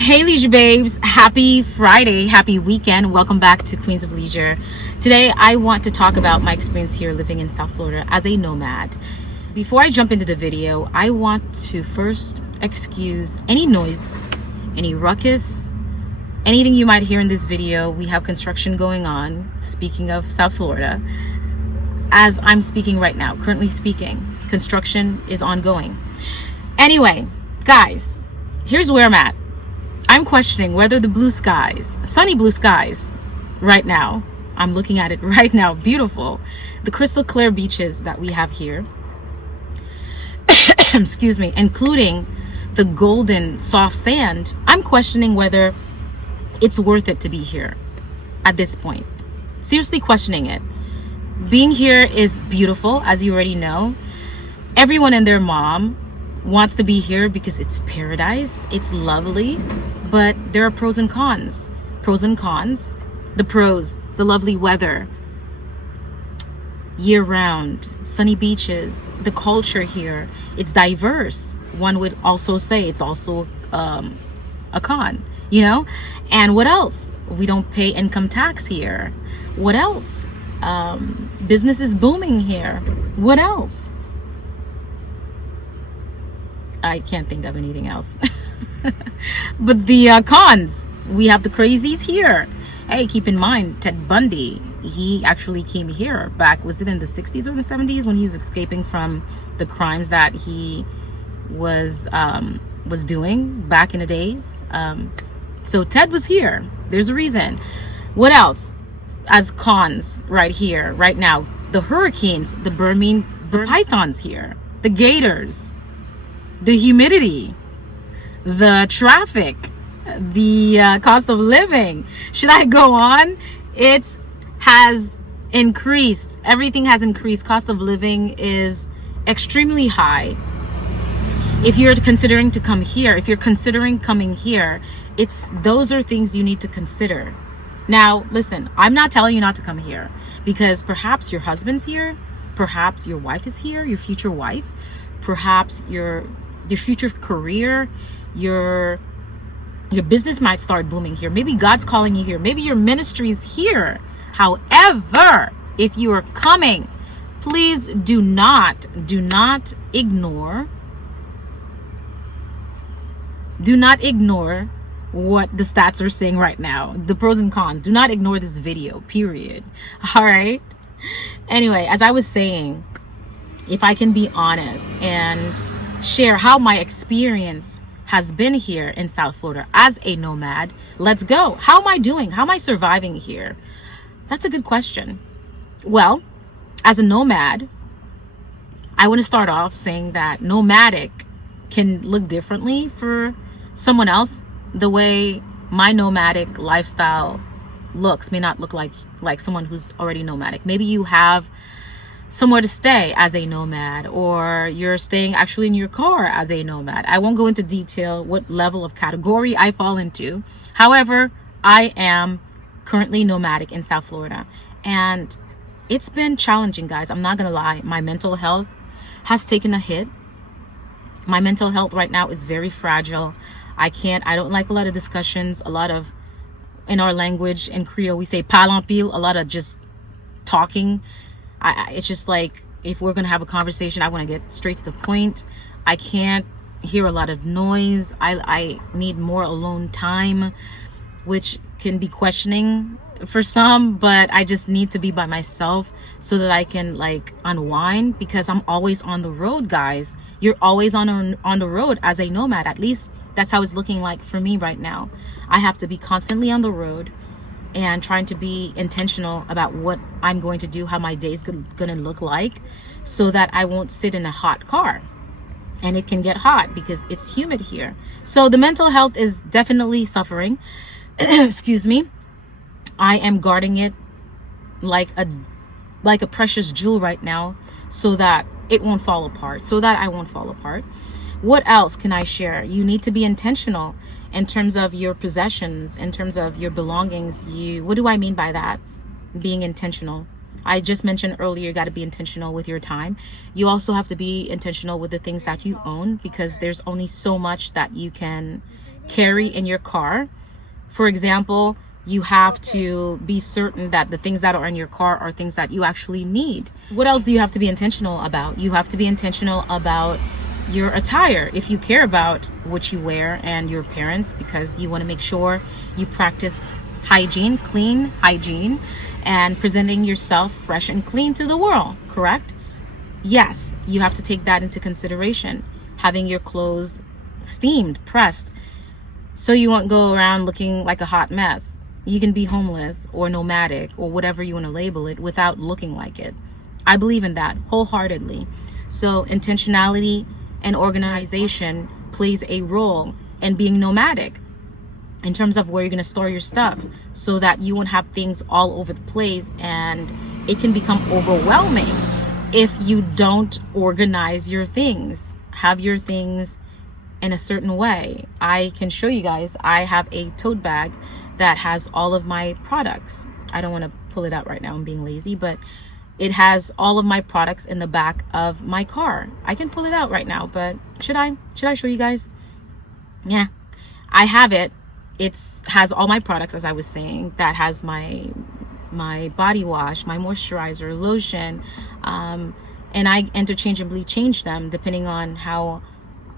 Hey Leisure Babes, happy Friday, happy weekend. Welcome back to Queens of Leisure. Today I want to talk about my experience here living in South Florida as a nomad. Before I jump into the video, I want to first excuse any noise, any ruckus, anything you might hear in this video. We have construction going on, speaking of South Florida. As I'm speaking right now, currently speaking, construction is ongoing. Anyway, guys, here's where I'm at. I'm questioning whether the blue skies, sunny blue skies right now, I'm looking at it right now, beautiful, the crystal clear beaches that we have here, excuse me, including the golden soft sand, I'm questioning whether it's worth it to be here at this point. Seriously questioning it. Being here is beautiful, as you already know. Everyone and their mom wants to be here because it's paradise, it's lovely, but there are pros and cons. Pros and cons. The pros, the lovely weather, year-round, sunny beaches, the culture here, it's diverse. One would also say it's also a con, you know? And what else? We don't pay income tax here. What else? Business is booming here. What else? I can't think of anything else. But the cons, we have the crazies here. Hey, keep in mind, Ted Bundy, he actually came here back, was it in the 60s or the 70s, when he was escaping from the crimes that he was doing back in the days. So Ted was here. There's a reason. What else as cons right here, right now? The hurricanes, the pythons here, the gators, the humidity, the traffic, the cost of living. Should I go on? It has increased. Everything has increased. Cost of living is extremely high. If you're considering to come here, if you're considering coming here, those are things you need to consider. Now, listen, I'm not telling you not to come here because perhaps your husband's here, perhaps your wife is here, your future wife, perhaps your future career, your business might start booming here. Maybe God's calling you here. Maybe your ministry is here. However, if you are coming, please do not ignore what the stats are saying right now, the pros and cons. Do not ignore this video, period. All right. Anyway, as I was saying, if I can be honest and share how my experience has been here in South Florida as a nomad, let's go. How am I doing? How am I surviving here? That's a good question. Well, as a nomad, I want to start off saying that nomadic can look differently for someone else. The way my nomadic lifestyle looks may not look like someone who's already nomadic. Maybe you have somewhere to stay as a nomad, or you're staying actually in your car as a nomad. I won't go into detail what level of category I fall into. However, I am currently nomadic in South Florida, and it's been challenging, guys. I'm not gonna lie. My mental health has taken a hit. My mental health right now is very fragile. I don't like a lot of discussions, a lot of, in our language, in Creole, we say parlant pile, a lot of just talking. It's just like, if we're gonna have a conversation, I want to get straight to the point. I can't hear a lot of noise. I need more alone time, which can be questioning for some, but I just need to be by myself so that I can like unwind, because I'm always on the road, guys. You're always on the road as a nomad. At least that's how it's looking like for me right now. I have to be constantly on the road and trying to be intentional about what I'm going to do, how my day's gonna look like, so that I won't sit in a hot car. And it can get hot because it's humid here. So the mental health is definitely suffering. Excuse me. I am guarding it like a precious jewel right now, so that it won't fall apart, so that I won't fall apart. What else can I share? You need to be intentional in terms of your possessions, in terms of your belongings. What do I mean by that? Being intentional. I just mentioned earlier, you got to be intentional with your time. You also have to be intentional with the things that you own, because there's only so much that you can carry in your car. For example, you have to be certain that the things that are in your car are things that you actually need. What else do you have to be intentional about? You have to be intentional about your attire if you care about what you wear and your appearance, because you want to make sure you practice hygiene, clean hygiene, and presenting yourself fresh and clean to the world, correct? Yes, you have to take that into consideration. Having your clothes steamed, pressed, so you won't go around looking like a hot mess. You can be homeless or nomadic or whatever you want to label it without looking like it. I believe in that wholeheartedly. So intentionality and organization plays a role in being nomadic in terms of where you're going to store your stuff, so that you won't have things all over the place, and it can become overwhelming if you don't organize your things. Have your things in a certain way. I can show you guys. I have a tote bag that has all of my products. I don't want to pull it out right now, I'm being lazy, but it has all of my products in the back of my car. I can pull it out right now, but should I show you guys? Yeah, I have it. It has all my products, as I was saying. That has my body wash, my moisturizer, lotion, and I interchangeably change them depending on how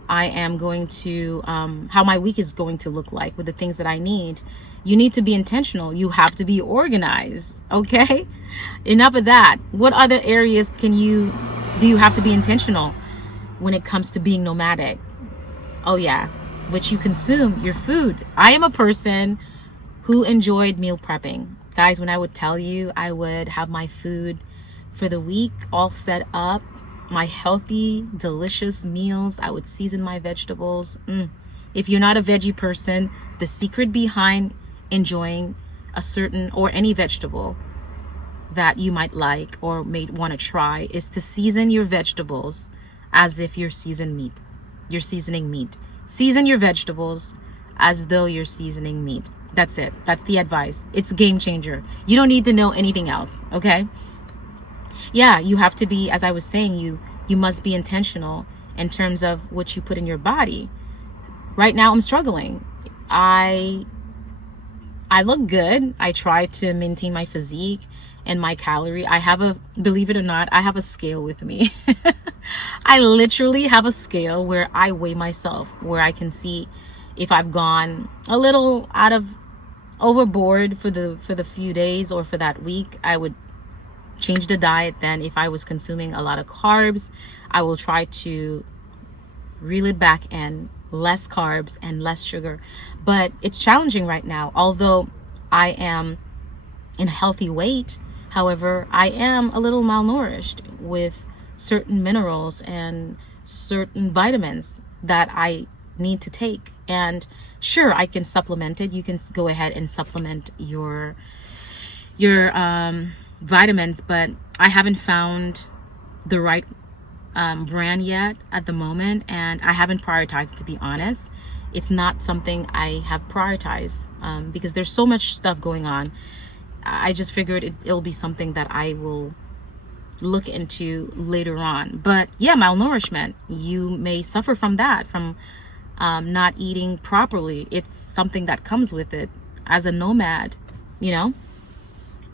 I am going to, how my week is going to look like with the things that I need. You need to be intentional. You have to be organized. Okay, enough of that. What other areas do you have to be intentional when it comes to being nomadic? Oh yeah, what you consume, your food. I am a person who enjoyed meal prepping. Guys, when I would tell you, I would have my food for the week all set up, my healthy, delicious meals. I would season my vegetables. If you're not a veggie person, the secret behind enjoying a certain or any vegetable that you might like or may want to try is to season your vegetables as if you're seasoning meat. Season your vegetables as though you're seasoning meat. That's it. That's the advice. It's a game changer. You don't need to know anything else, okay? Yeah, you have to be, as I was saying, you must be intentional in terms of what you put in your body. Right now I'm struggling. I look good. I try to maintain my physique and my calorie. Believe it or not, I have a scale with me. I literally have a scale where I weigh myself, where I can see if I've gone a little overboard for the few days or for that week. I would change the diet. Then if I was consuming a lot of carbs, I will try to reel it back in, less carbs and less sugar. But it's challenging right now. Although I am in a healthy weight, however, I am a little malnourished with certain minerals and certain vitamins that I need to take. And sure, I can supplement it. You can go ahead and supplement your vitamins, but I haven't found the right brand yet at the moment, and I haven't prioritized, to be honest. It's not something I have prioritized because there's so much stuff going on. I just figured it'll be something that I will look into later on. But yeah, malnourishment, you may suffer from that, from not eating properly. It's something that comes with it as a nomad,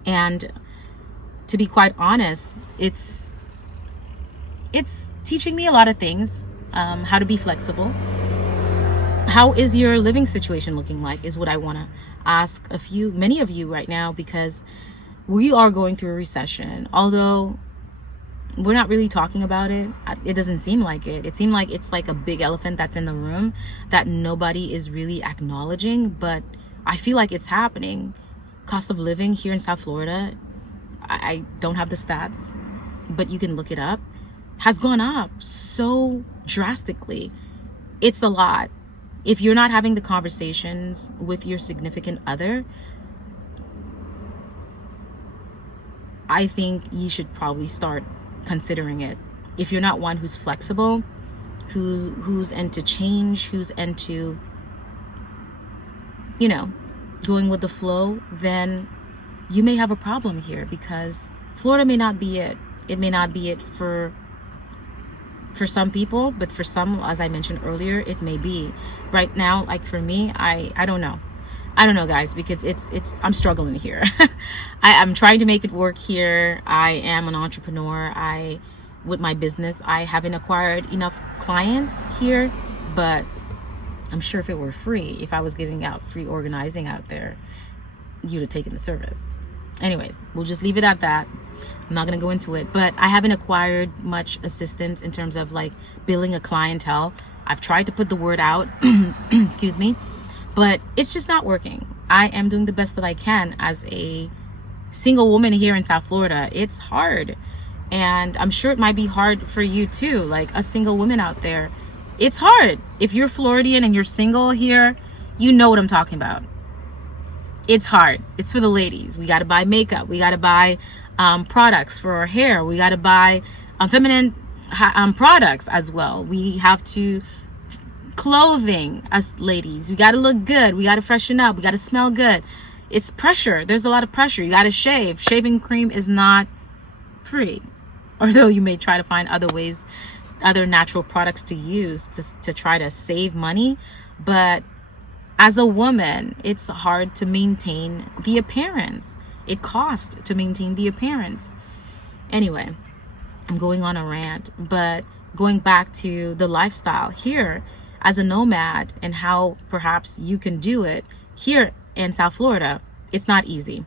and to be quite honest, it's teaching me a lot of things, how to be flexible. How is your living situation looking like is what I want to ask many of you right now, because we are going through a recession. Although we're not really talking about it, it doesn't seem like it. It seems like it's like a big elephant that's in the room that nobody is really acknowledging, but I feel like it's happening. Cost of living here in South Florida, I don't have the stats, but you can look it up, has gone up so drastically. It's a lot. If you're not having the conversations with your significant other, I think you should probably start considering it. If you're not one who's flexible, who's into change, who's into, going with the flow, then you may have a problem here, because Florida may not be it. It may not be it for for some people, but for some, as I mentioned earlier, it may be. Right now, like for me, I don't know. I don't know, guys, because I'm struggling here. I'm trying to make it work here. I am an entrepreneur. With my business, I haven't acquired enough clients here, but I'm sure if it were free, if I was giving out free organizing out there, you'd have taken the service. Anyways, we'll just leave it at that. I'm not going to go into it, but I haven't acquired much assistance in terms of like building a clientele. I've tried to put the word out, excuse me, but it's just not working. I am doing the best that I can as a single woman here in South Florida. It's hard. And I'm sure it might be hard for you too, like a single woman out there. It's hard. If you're Floridian and you're single here, you know what I'm talking about. It's hard. It's for the ladies. We got to buy makeup. We got to buy products for our hair. We got to buy feminine products as well. We have to clothing as ladies. We got to look good. We got to freshen up. We got to smell good. It's pressure. There's a lot of pressure. You got to shave. Shaving cream is not free, although you may try to find other ways, other natural products to use to try to save money. But as a woman, it's hard to maintain the appearance. It costs to maintain the appearance. Anyway, I'm going on a rant, but going back to the lifestyle here as a nomad and how perhaps you can do it here in South Florida, it's not easy.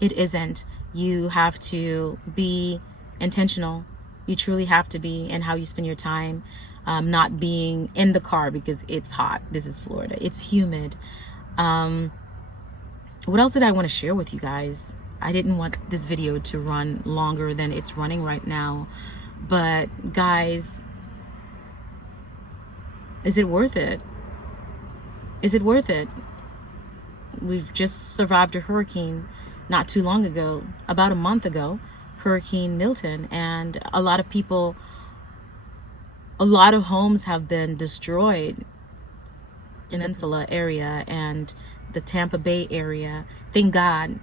It isn't. You have to be intentional. You truly have to be in how you spend your time, not being in the car because it's hot. This is Florida. It's humid. What else did I want to share with you guys? I didn't want this video to run longer than it's running right now. But guys, is it worth it? Is it worth it? We've just survived a hurricane not too long ago, about a month ago, Hurricane Milton, and a lot of people, a lot of homes have been destroyed in the Peninsula area and the Tampa Bay area. Thank God,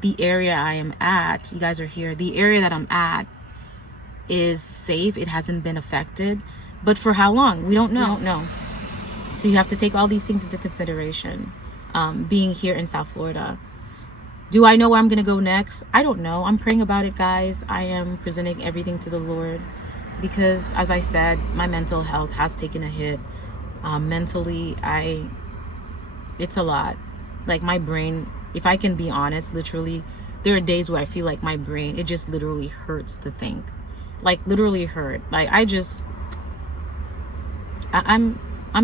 the area I am at, you guys are here, the area that I'm at is safe. It hasn't been affected, but for how long? We don't know. So you have to take all these things into consideration. Being here in South Florida, do I know where I'm gonna go next? I don't know. I'm praying about it, guys. I am presenting everything to the Lord because, as I said, my mental health has taken a hit. Mentally, it's a lot. Like my brain, if I can be honest, literally, there are days where I feel like my brain, it just literally hurts to think. Like literally hurt. Like I'm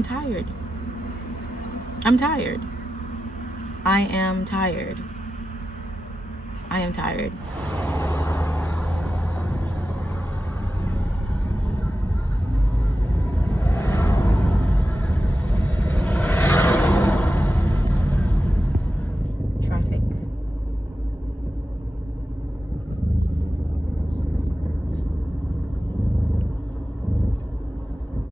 tired. I'm tired. I am tired. I am tired.